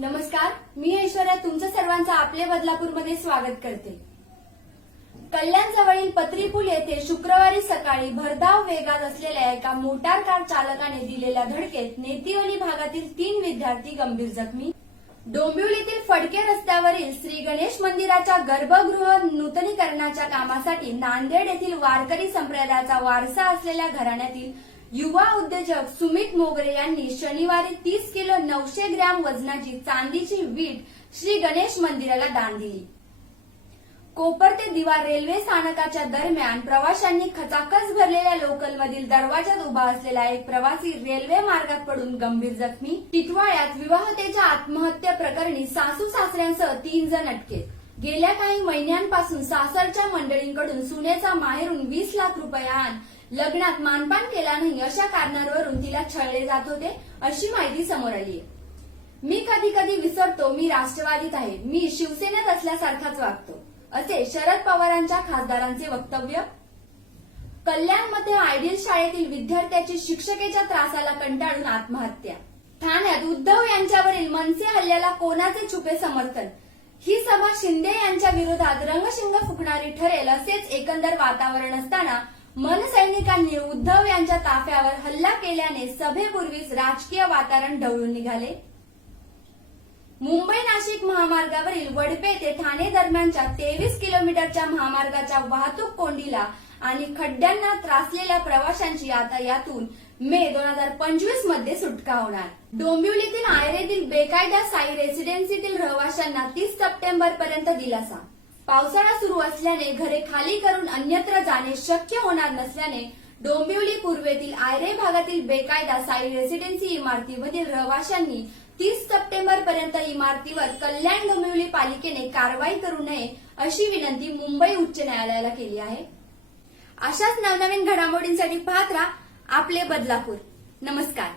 नमस्कार मी ऐश्वर्या तुमचं सर्वांचं आपले बदलापूरमध्ये स्वागत करते. कल्याण जवळील पत्रीपूल येथे शुक्रवारी सकाळी भरधाव वेगात असलेल्या एका मोटार कार चालकाने दिलेल्या धडकेत नेतिवली भागातील तीन विद्यार्थी गंभीर जखमी. डोंबिवलीतील फडके रस्त्यावरील श्री गणेश मंदिराच्या गर्भगृह नूतनीकरणाच्या कामासाठी नांदेड येथील वारकरी संप्रदायाचा वारसा असलेल्या घराण्यातील युवा उद्योजक सुमित मोगरे यांनी शनिवारी तीस किलो नऊशे ग्रॅम वजनाची चांदीची वीट श्री गणेश मंदिराला दान दिली. कोपर ते दिवा रेल्वे स्थानकाच्या दरम्यान प्रवाशांनी खचाखच भरलेल्या लोकलमधील दरवाजात उभा असलेला एक प्रवासी रेल्वे मार्गात पडून गंभीर जखमी. टिटवाळ्यात विवाहतेच्या आत्महत्या प्रकरणी सासू सासऱ्यांसह तीन जण अटकेत. गेल्या काही महिन्यांपासून सासरच्या मंडळींकडून सुनेचा माहेरून वीस लाख रुपये आण लग्नात मानपान केला नाही अशा कारणांवरून तिला छळले जात होते अशी माहिती समोर आली मी कधी कधी विसरतो मी राष्ट्रवादीत आहे मी शिवसेनेत असल्यासारखाच वागतो असे शरद पवारांच्या खासदारांचे वक्तव्य? कल्याणमध्ये आयडियल शाळेतील विद्यार्थ्याची शिक्षकेच्या त्रासाला कंटाळून आत्महत्या. ठाण्यात उद्धव यांच्यावरील मनसे हल्ल्याला कोणाचे छुपे समर्थन? ही सभा शिंदे यांच्या विरोधात रंगशिंग फुकणारी ठरेल असेच एकंदर वातावरण असताना मनसैनिकांनी उद्धव यांच्या ताफ्यावर हल्ला केल्याने सभेपूर्वीच राजकीय वातावरण ढवळून निघाले. मुंबई नाशिक महामार्गावरील वडपे ते ठाणे दरम्यानच्या तेवीस किलोमीटरच्या महामार्गाच्या वाहतूक कोंडीला आणि खड्ड्यांना त्रासलेल्या प्रवाशांची आता यातून मे दोन हजार पंचवीसमध्ये सुटका होणार. डोंबिवलीतील आयरेतील बेकायदा साई रेसिडेन्सीतील रहिवाशांना तीस सप्टेंबर पर्यंत दिलासा. पावसाळा सुरू असल्याने घरे खाली करून अन्यत्र जाणे शक्य होणार नसल्याने डोंबिवली पूर्वेतील आयरे भागातील बेकायदा साई रेसिडेन्सी इमारतीमधील रहिवाशांनी तीस सप्टेंबर पर्यंत इमारतीवर कल्याण डोंबिवली पालिकेने कारवाई करू नये अशी विनंती मुंबई उच्च न्यायालयाला केली आहे. अशाच नवनवीन घडामोडींसाठी पाहत राहा आपले बदलापूर. नमस्कार.